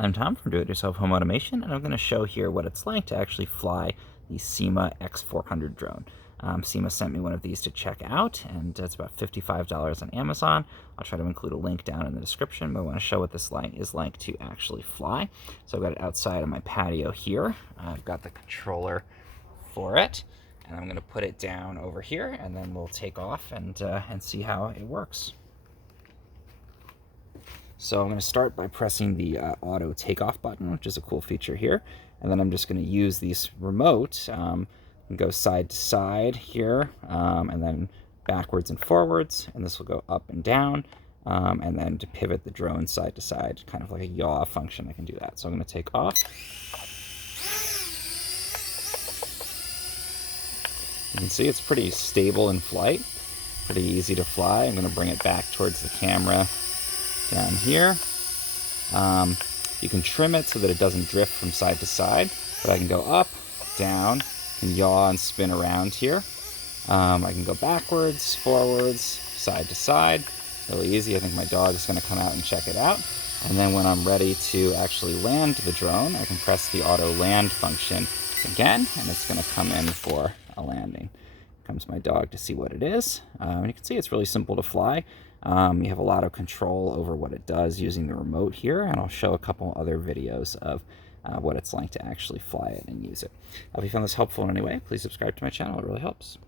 I'm Tom from Do It Yourself Home Automation, and I'm going to show here what it's like to actually fly the Syma X400 drone. Syma sent me one of these to check out, and it's about $55 on Amazon. I'll try to include a link down in the description, but I want to show what this is like to actually fly. So I've got it outside on my patio here. I've got the controller for it, and I'm going to put it down over here, and then we'll take off and see how it works. So I'm going to start by pressing the auto takeoff button, which is a cool feature here. And then I'm just going to use these remote and go side to side here, and then backwards and forwards. And this will go up and down. And then to pivot the drone side to side, kind of like a yaw function, I can do that. So I'm going to take off. You can see it's pretty stable in flight, pretty easy to fly. I'm going to bring it back towards the camera down here. You can trim it so that it doesn't drift from side to side, but I can go up, down, can yaw and spin around here. I can go backwards, forwards, side to side, really easy. I think my dog is going to come out and check it out. And then when I'm ready to actually land the drone, I can press the auto land function again, and it's going to come in for a landing. Comes my dog to see what it is. And you can see it's really simple to fly. You have a lot of control over what it does using the remote here, and I'll show a couple other videos of what it's like to actually fly it and use it. If you found this helpful in any way, please subscribe to my channel. It really helps.